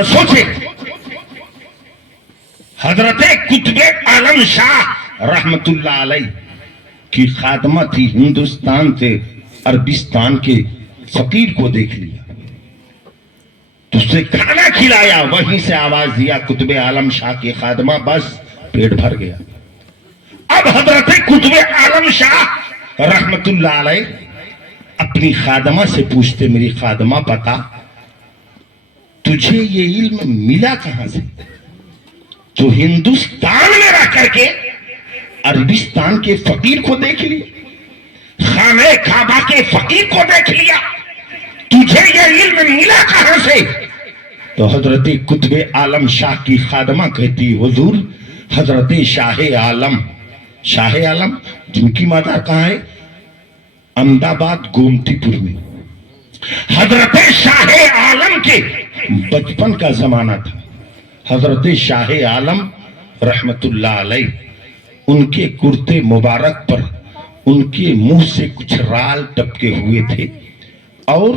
ذرا سوچے حضرت قطب عالم شاہ رحمت اللہ علیہ کی خادمہ تھی، ہندوستان سے عربستان کے فقیر کو دیکھ لیا تو اسے کھانا کھلایا، وہیں سے آواز دیا قطب عالم شاہ کی خادمہ، بس پیٹ بھر گیا۔ اب حضرت قطب عالم شاہ رحمت اللہ علیہ اپنی خادمہ سے پوچھتے، میری خادمہ بتا تجھے یہ علم ملا کہاں سے؟ تو ہندوستان میں رہ کر کے عربستان کے فقیر کو دیکھ لیا، خانہ کعبہ کے فقیر کو دیکھ لیا، تجھے یہ علم ملا کہاں سے؟ تو حضرت قطب عالم شاہ کی خادمہ کہتی، حضور حضرت شاہ عالم جن کی مزار کہاں ہے؟ احمد آباد گومتی پور میں۔ حضرت شاہ عالم کے بچپن کا زمانہ تھا، حضرت شاہ عالم رحمت اللہ علیہ ان کے کرتے مبارک پر ان کے منہ سے کچھ رال ٹپکے ہوئے تھے، اور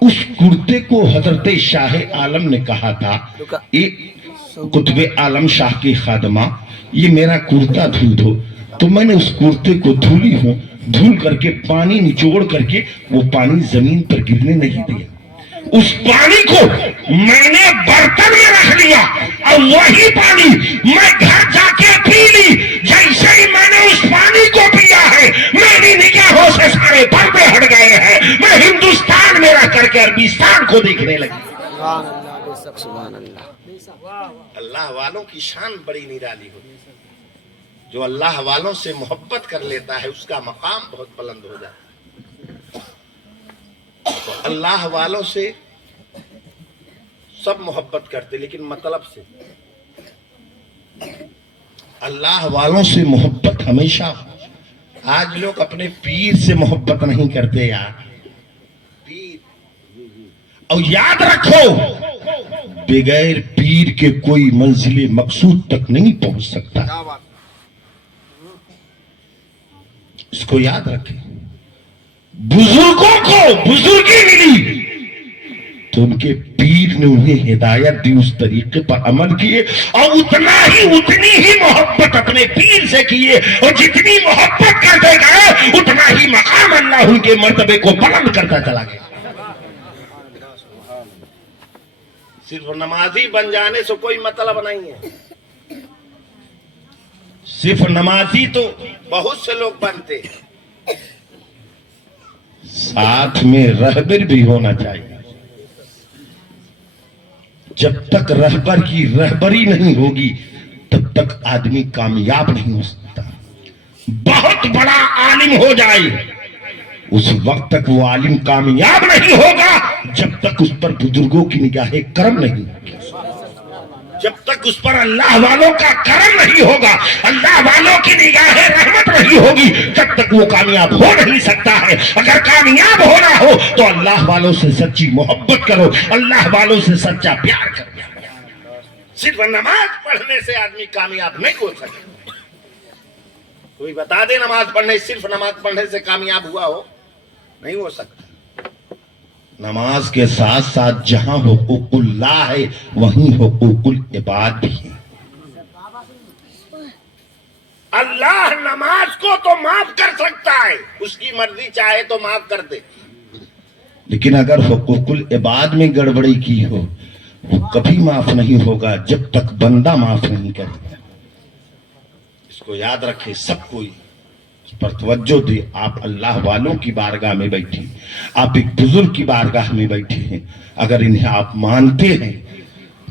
اس کرتے کو حضرت شاہ عالم نے کہا تھا، قطب عالم شاہ کی خادمہ یہ میرا کرتا دھل دو، تو میں نے اس کرتے کو دھولی ہوں، دھول کر کے پانی نچوڑ کر کے وہ پانی زمین پر گرنے نہیں دیا، اس پانی کو میں نے برتن میں رکھ لیا اور وہی پانی میں گھر جا کے پی لی، جیسے ہی میں نے اس پانی کو پیا ہے میری نگاہوں سے سارے پردے ہٹ گئے ہیں، میں ہندوستان میں رہ کر کے عربستان کو دیکھنے لگی۔ اللہ والوں کی شان بڑی نرالی ہوتی ہے، جو اللہ والوں سے محبت کر لیتا ہے اس کا مقام بہت بلند ہو جاتا ہے۔ تو اللہ والوں سے سب محبت کرتے، لیکن مطلب سے اللہ والوں سے محبت ہمیشہ۔ آج لوگ اپنے پیر سے محبت نہیں کرتے یار، پیر، اور یاد رکھو بغیر پیر کے کوئی منزل مقصود تک نہیں پہنچ سکتا، اس کو یاد رکھیں۔ بزرگوں کو بزرگی ملی تو ان کے پیر نے انہیں ہدایت دی، اس طریقے پر عمل کیے، اور اتنی ہی محبت اپنے پیر سے کیے، اور جتنی محبت کرتے گئے اتنا ہی مقام اللہ ان کے مرتبے کو بلند کرتا چلا گیا۔ صرف نمازی بن جانے سے کوئی مطلب نہیں ہے، صرف نمازی تو بہت سے لوگ بنتے، ساتھ میں رہبر بھی ہونا چاہیے۔ جب تک رہبر کی رہبری نہیں ہوگی تب تک آدمی کامیاب نہیں ہو سکتا۔ بہت بڑا عالم ہو جائے اس وقت تک وہ عالم کامیاب نہیں ہوگا جب تک اس پر بزرگوں کی نگاہ کرم نہیں ہوگی، جب تک اس پر اللہ والوں کا کرم نہیں ہوگا، اللہ والوں کی نگاہ رحمت نہیں ہوگی، جب تک وہ کامیاب ہو نہیں سکتا ہے۔ اگر کامیاب ہونا ہو تو اللہ والوں سے سچی محبت کرو، اللہ والوں سے سچا پیار کرو۔ صرف نماز پڑھنے سے آدمی کامیاب نہیں ہو سکتا۔ کوئی بتا دے نماز پڑھنے، صرف نماز پڑھنے سے کامیاب ہوا ہو؟ نہیں ہو سکتا۔ نماز کے ساتھ ساتھ جہاں حقوق اللہ ہے وہیں حقوق العباد بھی ہے۔ اللہ نماز کو تو معاف کر سکتا ہے، اس کی مرضی چاہے تو معاف کر دے، لیکن اگر حقوق العباد میں گڑبڑی کی ہو وہ کبھی معاف نہیں ہوگا جب تک بندہ معاف نہیں کرے۔ اس کو یاد رکھے، سب کوئی اس پر توجہ دے۔ آپ اللہ والوں کی بارگاہ میں بیٹھے، آپ ایک بزرگ کی بارگاہ میں بیٹھے ہیں، اگر انہیں آپ مانتے ہیں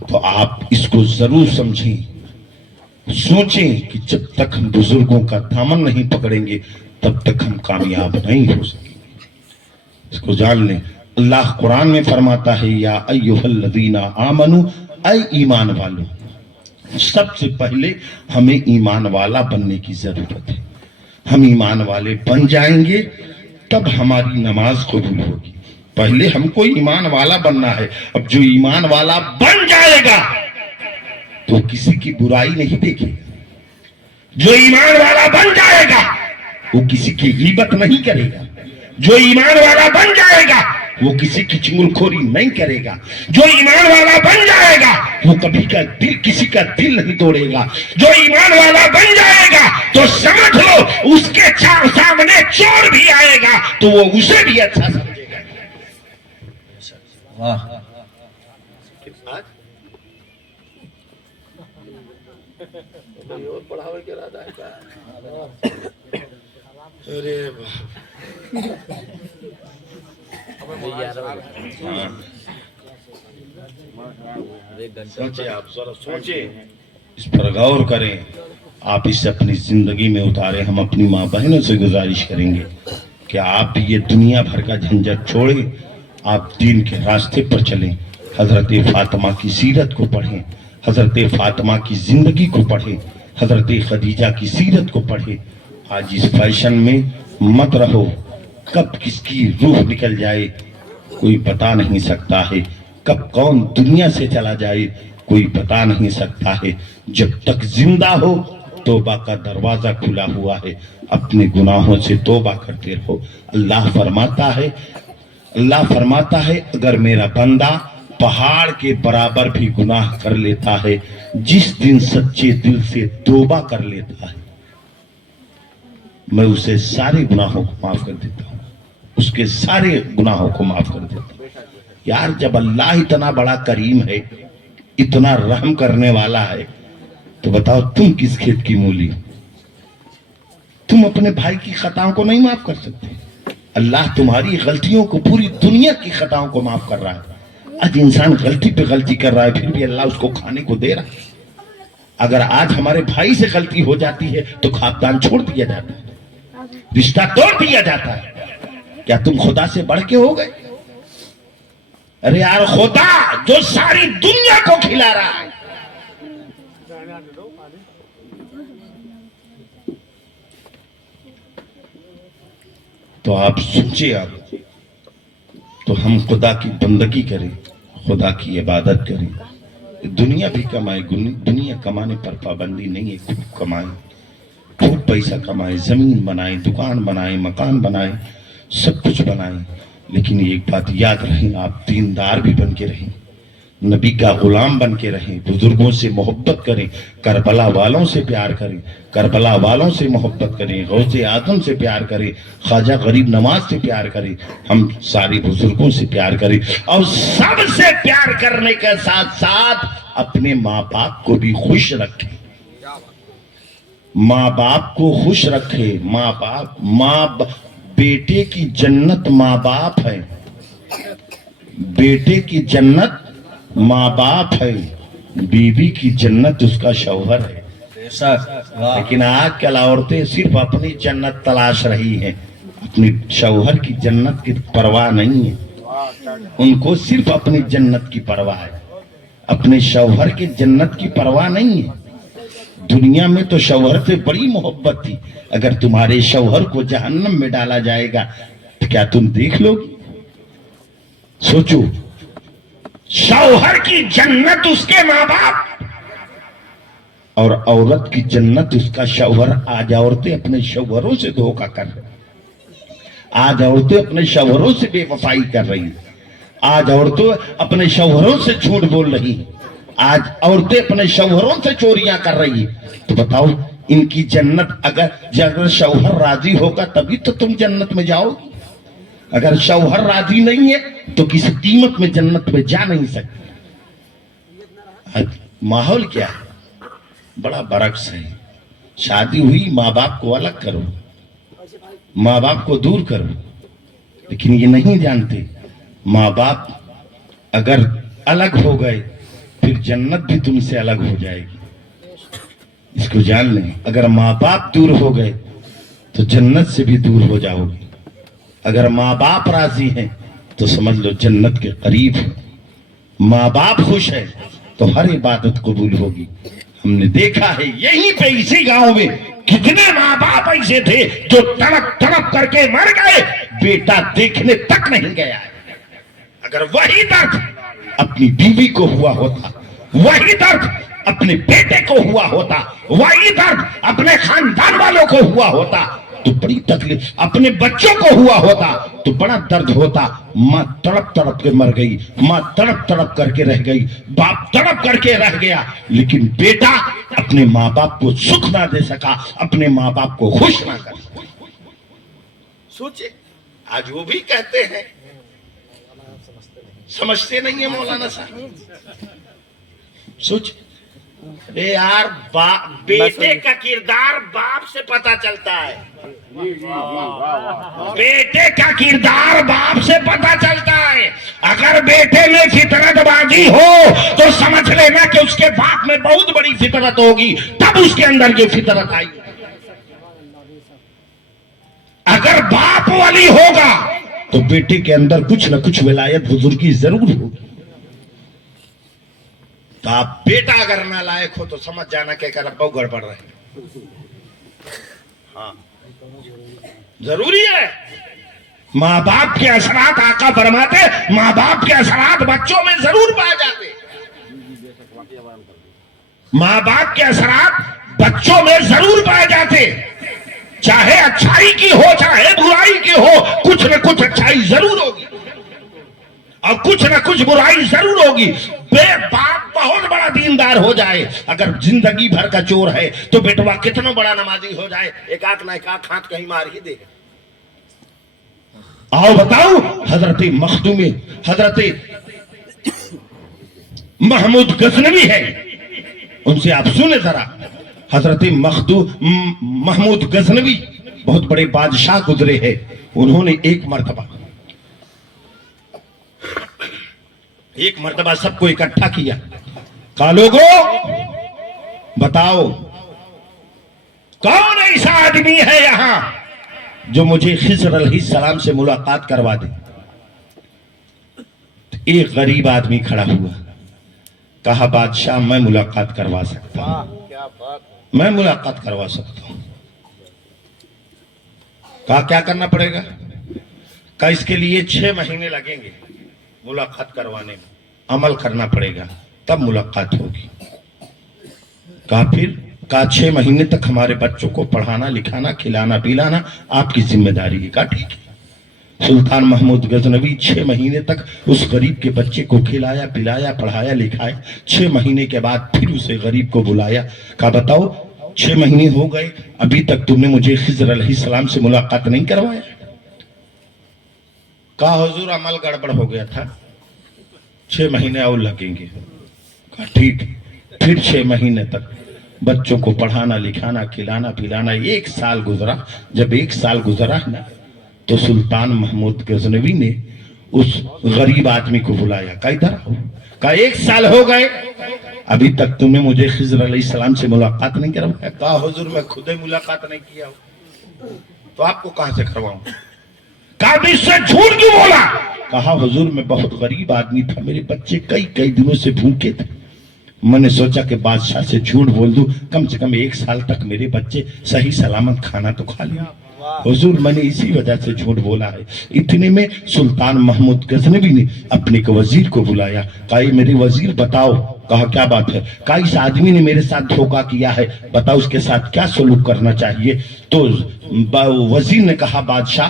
تو آپ اس کو ضرور سمجھیں، سوچیں کہ جب تک ہم بزرگوں کا دامن نہیں پکڑیں گے تب تک ہم کامیاب نہیں ہو سکیں گے۔ اس کو جان لیں، اللہ قرآن میں فرماتا ہے، یا ایھا الذین آمنوا، اے ایمان والوں۔ سب سے پہلے ہمیں ایمان والا بننے کی ضرورت ہے۔ ہم ایمان والے بن جائیں گے تب ہماری نماز قبول ہوگی۔ پہلے ہم کو ایمان والا بننا ہے۔ اب جو ایمان والا بن جائے گا تو کسی کی برائی نہیں دیکھے گا، جو ایمان والا بن جائے گا وہ کسی کی غیبت نہیں کرے گا، جو ایمان والا بن جائے گا وہ کسی کی چغلخوری نہیں کرے گا. جو ایمان والا بن جائے گا وہ کبھی کا دل کسی کا دل نہیں توڑے گا. جو ایمان والا بن جائے گا تو سمجھ لو اس کے سامنے چور بھی آئے گا تو وہ اسے بھی اچھا سمجھے گا. واہ سوچے آپ ذرا سوچے اس پر غور کریں. آپ اسے اپنی زندگی میں اتاریں. ہم اپنی ماں بہنوں سے گزارش کریں گے کہ آپ بھی یہ دنیا بھر کا جھنجٹ چھوڑیں, آپ دین کے راستے پر چلیں. حضرت فاطمہ کی سیرت کو پڑھیں, حضرت فاطمہ کی زندگی کو پڑھیں, حضرت خدیجہ کی سیرت کو پڑھیں. آج اس فیشن میں مت رہو. کب کس کی روح نکل جائے کوئی بتا نہیں سکتا ہے. کب کون دنیا سے چلا جائے کوئی بتا نہیں سکتا ہے. جب تک زندہ ہو توبہ کا دروازہ کھلا ہوا ہے. اپنے گناہوں سے توبہ کرتے رہو. اللہ فرماتا ہے اگر میرا بندہ پہاڑ کے برابر بھی گناہ کر لیتا ہے, جس دن سچے دل سے توبہ کر لیتا ہے میں اسے سارے گناہوں کو معاف کر دیتا ہوں. اس کے سارے گناہوں کو معاف کر دیتا ہوں. یار جب اللہ اتنا بڑا کریم ہے, اتنا رحم کرنے والا ہے, تو بتاؤ تم کس کھیت کی مولی ہو؟ تم اپنے بھائی کی خطاؤں کو نہیں معاف کر سکتے. اللہ تمہاری غلطیوں کو, پوری دنیا کی خطاؤں کو معاف کر رہا ہے. آج انسان غلطی پہ غلطی کر رہا ہے پھر بھی اللہ اس کو کھانے کو دے رہا ہے. اگر آج ہمارے بھائی سے غلطی ہو جاتی ہے تو خاندان چھوڑ دیا جاتا ہے, رشتہ توڑ دیا جاتا ہے. کیا تم خدا سے بڑھ کے ہو گئے؟ ارے یار خدا جو ساری دنیا کو کھلا رہا ہے, تو آپ سوچیں. آپ تو ہم خدا کی بندگی کریں, خدا کی عبادت کریں. دنیا بھی کمائے, دنیا کمانے پر پابندی نہیں ہے. خوب کمائیں, خوب پیسہ کمائیں, زمین بنائیں, دکان بنائیں, مکان بنائیں, سب کچھ بنائیں. لیکن ایک بات یاد رہیں, آپ دیندار بھی بن کے رہیں, نبی کا غلام بن کے رہیں, بزرگوں سے محبت کریں, کربلا والوں سے پیار کریں, کربلا والوں سے محبت کریں, غوث اعظم سے پیار کریں, خواجہ غریب نواز سے پیار کریں, ہم سارے بزرگوں سے پیار کریں. اور سب سے پیار کرنے کے ساتھ ساتھ اپنے ماں باپ کو بھی خوش رکھیں. ماں باپ کو خوش رکھے. بیٹے کی جنت ماں باپ ہے, بیٹے کی جنت ماں باپ ہے, بیوی کی جنت اس کا شوہر ہے. لیکن آج کل عورتیں صرف اپنی جنت تلاش رہی ہیں, اپنی شوہر کی جنت کی پرواہ نہیں ہے. ان کو صرف اپنی جنت کی پرواہ ہے, اپنے شوہر کی جنت کی پرواہ نہیں ہے. دنیا میں تو شوہر سے بڑی محبت تھی. اگر تمہارے شوہر کو جہنم میں ڈالا جائے گا تو کیا تم دیکھ لو گی؟ سوچو, شوہر کی جنت اس کے ماں باپ اور عورت کی جنت اس کا شوہر. آج عورتیں اپنے شوہروں سے دھوکہ کر رہی, آج عورتیں اپنے شوہروں سے بے وفائی کر رہی, آج عورتیں اپنے شوہروں سے جھوٹ بول رہی, آج عورتیں اپنے شوہروں سے چوریاں کر رہی. تو بتاؤ ان کی جنت, اگر شوہر راضی ہوگا تبھی تو تم جنت میں جاؤ گی. اگر شوہر راضی نہیں ہے تو کسی قیمت میں جنت میں جا نہیں سکتے. ماحول کیا ہے, بڑا برعکس ہے. شادی ہوئی, ماں باپ کو الگ کرو, ماں باپ کو دور کرو. لیکن یہ نہیں جانتے ماں باپ اگر الگ ہو گئے پھر جنت بھی تم سے الگ ہو جائے گی. اس کو جان لیں, اگر ماں باپ دور ہو گئے تو جنت سے بھی دور ہو جاؤ گے. اگر ماں باپ راضی ہیں تو سمجھ لو جنت کے قریب ہے. ماں باپ خوش ہے تو ہر عبادت قبول ہوگی. ہم نے دیکھا ہے یہیں پہ اسی گاؤں میں کتنے ماں باپ ایسے تھے جو تڑپ تڑپ کر کے مر گئے, بیٹا دیکھنے تک نہیں گیا. اگر وہی درد اپنی بیوی کو ہوا ہوتا, وہی درد اپنے بیٹے کو ہوا ہوتا, وہی درد اپنے خاندان والوں کو ہوا ہوتا تو بڑی تکلیف، اپنے بچوں کو ہوا ہوتا تو بڑا درد ہوتا. ماں تڑپ تڑپ کے مر گئی، ماں تڑپ تڑپ کر کے رہ گئی، باپ تڑپ کر کے رہ گیا، لیکن بیٹا اپنے ماں باپ کو سکھ نہ دے سکا، اپنے ماں باپ کو خوش نہ کر سکا. سوچے آج وہ بھی کہتے ہیں، سمجھتے نہیں ہیں مولانا صاحب. سوچ اے یار بیٹے کا کردار باپ سے پتا چلتا ہے، بیٹے کا کردار باپ سے پتا چلتا ہے. اگر بیٹے میں فطرت بازی ہو تو سمجھ لینا کہ اس کے باپ میں بہت بڑی فطرت ہوگی، تب اس کے اندر یہ فطرت آئی. اگر باپ والی ہوگا تو بیٹے کے اندر کچھ نہ کچھ ولایت بزرگی ضرور ہوگی. تو آپ بیٹا اگر نالائق ہو تو سمجھ جانا کہ ابا گڑبڑ رہے. ہاں ضروری ہے. ماں باپ کے اثرات آقا فرماتے ماں باپ کے اثرات بچوں میں ضرور پائے جاتے. ماں باپ کے اثرات بچوں میں ضرور پائے جاتے، چاہے اچھائی کی ہو چاہے برائی کی ہو، کچھ نہ کچھ اچھائی ضرور ہوگی اور کچھ نہ کچھ برائی ضرور ہوگی. باپ بہت بڑا دیندار ہو جائے، اگر زندگی بھر کا چور ہے تو بیٹوا کتنا بڑا نمازی ہو جائے، ایک آنکھ نہ ایک آنکھ ہاتھ کہیں مار ہی دے گا. آؤ بتاؤ حضرت مخدوم حضرت محمود غزنوی ہے، ان سے آپ سنیں ذرا. حضرت محمود غزنوی بہت بڑے بادشاہ گزرے ہیں. انہوں نے ایک مرتبہ سب کو اکٹھا کیا، کہا لوگو بتاؤ کون ایسا آدمی ہے یہاں جو مجھے خضر علیہ السلام سے ملاقات کروا دے. ایک غریب آدمی کھڑا ہوا، کہا بادشاہ میں ملاقات کروا سکتا ہوں، میں ملاقات کروا سکتا ہوں. کہا کیا کرنا پڑے گا؟ کہا اس کے لیے 6 مہینے لگیں گے ملاقات کروانے میں، عمل کرنا پڑے گا تب ملاقات ہوگی. کہا پھر؟ کہا 6 مہینے تک ہمارے بچوں کو پڑھانا لکھانا کھلانا پلانا آپ کی ذمہ داری ہے. کہا ٹھیک ہے. سلطان محمود غزنوی 6 مہینے تک اس غریب کے بچے کو کھلایا پلایا پڑھایا لکھایا. 6 مہینے کے بعد پھر اسے غریب کو بلایا، کہا بتاؤ 6 مہینے ہو گئے ابھی تک تم نے مجھے خضر علیہ السلام سے ملاقات نہیں کروایا. کہا حضور عمل گڑبڑ ہو گیا تھا، 6 مہینے اور لگیں گے. کہا ٹھیک. پھر 6 مہینے تک بچوں کو پڑھانا لکھانا کھلانا پلانا. 1 سال گزرا. جب 1 سال گزرا ہے نا تو سلطان محمود غزنوی نے اس غریب آدمی کو بلایا، کہا ادھر آؤ. کہا 1 سال ہو گئے ابھی تک تم نے مجھے خضر علیہ السلام سے ملاقات نہیں کروایا. کہا حضور میں خود ہی ملاقات نہیں کیا ہوں تو آپ کو کہاں سے کرواؤں. کہا اس سے جھوٹ کیوں بولا؟ کہا حضور میں بہت غریب آدمی تھا، میرے بچے کئی دنوں سے بھوکے تھے، میں نے سوچا کہ بادشاہ سے جھوٹ بول دوں، کم سے کم 1 سال تک میرے بچے صحیح سلامت کھانا تو کھا لیں. حضور میں نے اسی وجہ سے جھوٹ بولا ہے. اتنے میں سلطان محمود غزنوی نے اپنے ایک وزیر کو بلایا، کہا میرے وزیر بتاؤ. کہا کیا بات ہے؟ کہا اس آدمی نے میرے ساتھ دھوکہ کیا ہے، بتاؤ اس کے ساتھ کیا سلوک کرنا چاہیے. تو وزیر نے کہا بادشاہ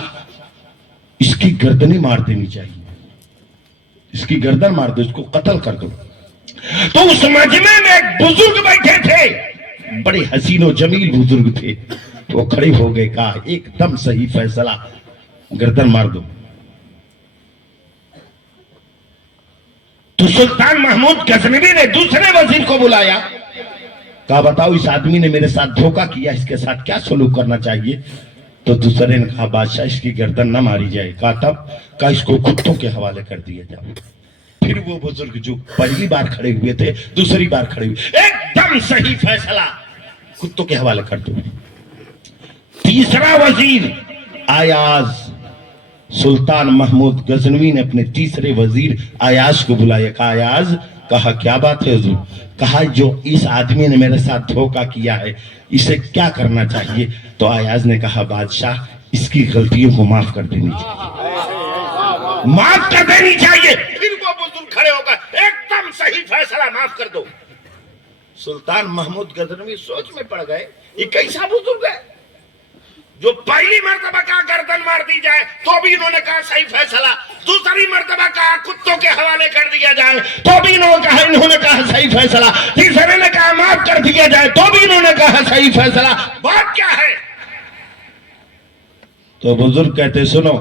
اس کی گردنیں مار دینی چاہیے، اس کی گردن مار دو، اس کو قتل کر دو. تو اس مجمع میں ایک بزرگ بیٹھے تھے، بڑے حسین و جمیل بزرگ تھے. وہ کھڑے ہو گئے، کہا ایک دم صحیح فیصلہ، گردن مار دو. تو سلطان محمود غزنوی نے دوسرے وزیر کو بلایا، کہا بتاؤ اس آدمی نے میرے ساتھ دھوکہ کیا، اس کے ساتھ کیا سلوک کرنا چاہیے. تو دوسرے نے کہا بادشاہ اس کی گردن نہ ماری جائے. کہا تب؟ کہا اس کو کتوں کے حوالے کر دیا جائے. پھر وہ بزرگ جو پہلی بار کھڑے ہوئے تھے دوسری بار کھڑے ہوئے، ایک دم صحیح فیصلہ، کتوں کے حوالے کر دو. تیسرا وزیر آیاز، سلطان محمود غزنوی نے اپنے تیسرے وزیر آیاز کو بلایا، کہا آیاز. کہا کیا بات ہے حضور؟ کہا جو اس آدمی نے میرے ساتھ دھوکہ کیا ہے اسے کیا کرنا چاہیے. تو آیاز نے کہا بادشاہ اس کی غلطیوں کو معاف کر دینی چاہیے، معاف کر دینی چاہیے. پھر وہ بزرگ کھڑے ہو گئے، ایک دم صحیح فیصلہ، معاف کر دو. سلطان محمود غزنوی سوچ میں پڑ گئے یہ کیسا بزرگ ہے. جو پہلی مرتبہ کہا گردن مار دی جائے تو بھی انہوں نے کہا صحیح فیصلہ، دوسری مرتبہ کہا کتوں کے حوالے کر دیا جائے تو بھی انہوں نے کہا صحیح فیصلہ، تیسرے نے کہا معاف کر دیا جائے تو بھی انہوں نے کہا صحیح فیصلہ۔ بات کیا ہے؟ تو بزرگ کہتے سنو،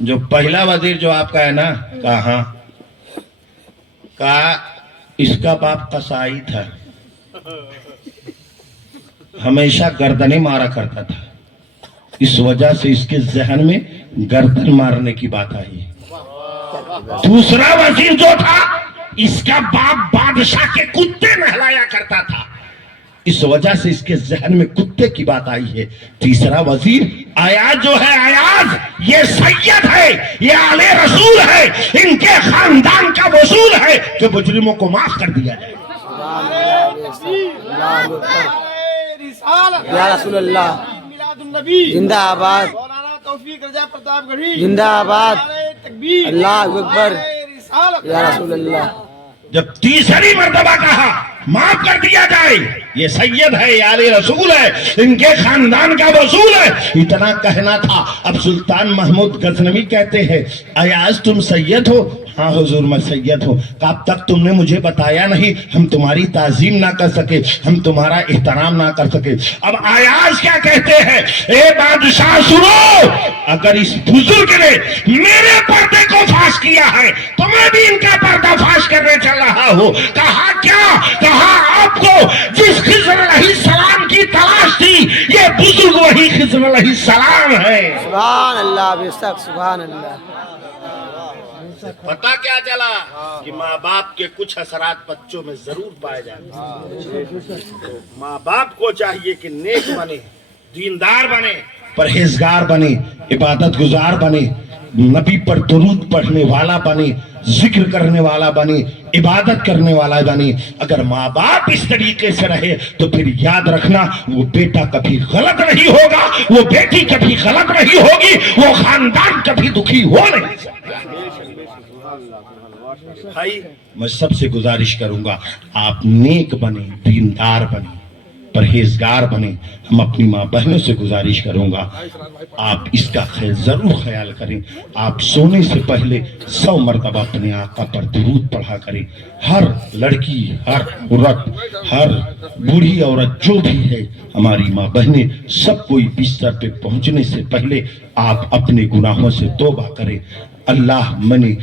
جو پہلا وزیر جو آپ کا ہے نا، کہا ہاں، کہا اس کا باپ قصائی تھا، ہمیشہ گردنیں مارا کرتا تھا، اس وجہ سے اس کے ذہن میں گردن مارنے کی بات آئی۔ دوسرا وزیر جو تھا، اس کا باپ بادشاہ کے کتے نہلایا کرتا تھا، اس وجہ سے اس کے ذہن میں کتے کی بات آئی ہے۔ تیسرا وزیر ایاز جو ہے، ایاز یہ سید ہے، یہ آل رسول ہے، ان کے خاندان کا وصول ہے کہ مجرموں کو معاف کر دیا جائے۔ یا رسول اللہ زندہ آباد، زندہ آباد، اللہ اکبر، یا رسول اللہ۔ جب تیسری مرتبہ کہا معاف کر دیا جائے، یہ سید ہے، یہ آل رسول ہے، ان کے خاندان کا وصول ہے، اتنا کہنا تھا۔ اب سلطان محمود غزنوی کہتے ہیں ایاز تم سید ہو؟ ہاں حضور میں سید ہوں۔ کب تک تم نے مجھے بتایا نہیں، ہم تمہاری تعظیم نہ کر سکے، ہم تمہارا احترام نہ کر سکے۔ اب ایاز کیا کہتے ہیں، اے بادشاہ سنو، اگر اس بزرگ نے میرے پردے کو فاش کیا ہے تو میں بھی ان کا پردہ فاش کرنے چل رہا ہوں۔ کہا کیا؟ کہا آپ کو جس خضر علیہ السلام کی تلاش تھی، یہ بزرگ وہی خضر علیہ السلام ہے۔ سبحان اللہ، بے شک سبحان اللہ۔ پتہ کیا چلا کہ ماں باپ کے کچھ اثرات بچوں میں ضرور پائے جاتے ہیں۔ ماں باپ کو چاہیے کہ نیک بنے، دیندار بنے، پرہیزگار بنے، عبادت گزار بنے، نبی پر درود پڑھنے والا بنے، ذکر کرنے والا بنے، عبادت کرنے والا بنے۔ اگر ماں باپ اس طریقے سے رہے تو پھر یاد رکھنا، وہ بیٹا کبھی غلط نہیں ہوگا، وہ بیٹی کبھی غلط نہیں ہوگی، وہ خاندان کبھی دکھی ہو نہیں سکتا۔ بھائی میں سب سے گزارش کروں گا، آپ نیک بنیں، دیندار بنیں، پرہیزگار بنیں۔ ہم اپنی ماں بہنوں سے گزارش کروں گا، آپ اس کا ضرور خیال کریں۔ آپ سونے سے پہلے 100 مرتبہ اپنے آقا پر درود پڑھا کریں۔ ہر لڑکی، ہر عورت، ہر بوڑھی عورت جو بھی ہے، ہماری ماں بہنیں، سب کوئی بستر پہ پہنچنے سے پہلے آپ اپنے گناہوں سے توبہ کریں۔ اللہ میں نے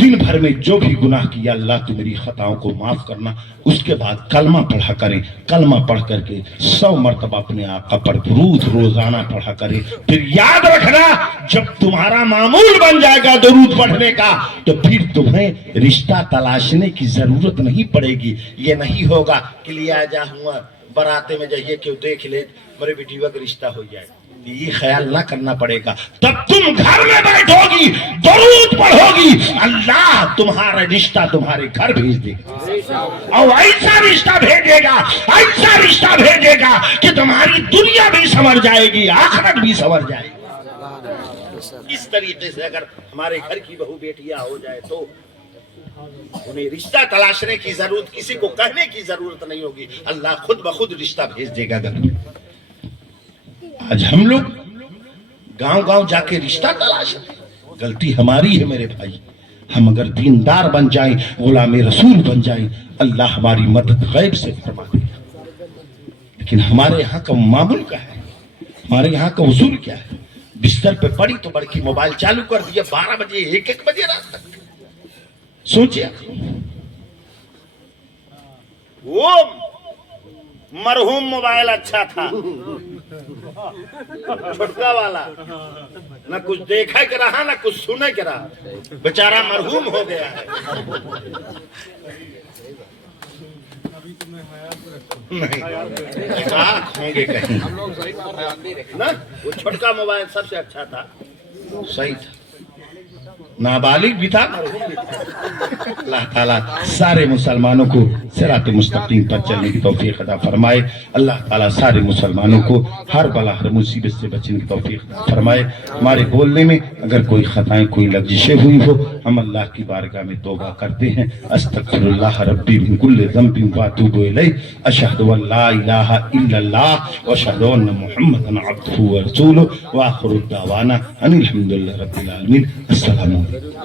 دن بھر میں جو بھی گناہ کیا، اللہ تو میری خطاؤں کو معاف کرنا۔ اس کے بعد کلمہ پڑھا کریں، کلمہ پڑھ کر کے 100 مرتبہ اپنے آقا پر درود روزانہ پڑھا کریں۔ پھر یاد رکھنا، جب تمہارا معمول بن جائے گا درود پڑھنے کا تو پھر تمہیں رشتہ تلاشنے کی ضرورت نہیں پڑے گی۔ یہ نہیں ہوگا کہ لیا جا ہوا براتے میں جائیے کہ دیکھ لے میرے بیٹی کا رشتہ ہو جائے، یہ خیال نہ کرنا پڑے گا۔ تب تم گھر میں بیٹھو گی، درود پڑھو گی، اللہ تمہارا رشتہ تمہارے گھر بھیج دے گا، اور ایسا رشتہ بھیجے گا، ایسا رشتہ بھیجے گا کہ تمہاری دنیا بھی سنور جائے گی، آخرت بھی سنور جائے گی۔ اس طریقے سے اگر ہمارے گھر کی بہو بیٹیاں ہو جائے تو انہیں رشتہ تلاشنے کی ضرورت، کسی کو کہنے کی ضرورت نہیں ہوگی، اللہ خود بخود رشتہ بھیج دے گا گھر میں۔ آج ہم لوگ گاؤں گاؤں جا کے رشتہ تلاش ہیں، غلطی ہماری ہے میرے بھائی۔ ہم اگر دیندار بن جائیں، غلام رسول بن جائیں، اللہ ہماری مدد غیب سے فرما دے گا۔ لیکن ہمارے یہاں کا معمول کیا ہے، ہمارے یہاں کا اصول کیا ہے؟ بستر پہ پڑی تو بڑکی موبائل چالو کر دیا، 12 بجے 1 بجے رات تک۔ سوچیا وہ مرحوم موبائل اچھا تھا، چھٹکا والا، نہ کچھ دیکھا کے رہا نہ کچھ سنے کے رہا، بیچارہ مرحوم ہو گیا ہے۔ ہوں گے کہیں نا، وہ چھٹکا موبائل سب سے اچھا تھا، صحیح تھا۔ نابالغ بھی تھا. اللہ تعالیٰ سارے مسلمانوں کو صراط مستقیم پر چلنے کی توفیق عطا فرمائے. اللہ تعالیٰ سارے مسلمانوں کو ہر بلا ہر مصیبت سے بچنے کی توفیق عطا فرمائے. ہمارے بولنے میں اگر کوئی خطائیں کوئی لغزشیں ہوئی ہو ہم اللہ کی بارگاہ میں توبہ کرتے ہیں. استغفر اللہ ربی من کل ذنب واتوب الیہ. اشہد ان لا الہ الا اللہ واشہد ان محمدا عبدہ ورسولہ. وآخر الدعوانا ان الحمد للہ رب العالمین. السلام علیکم.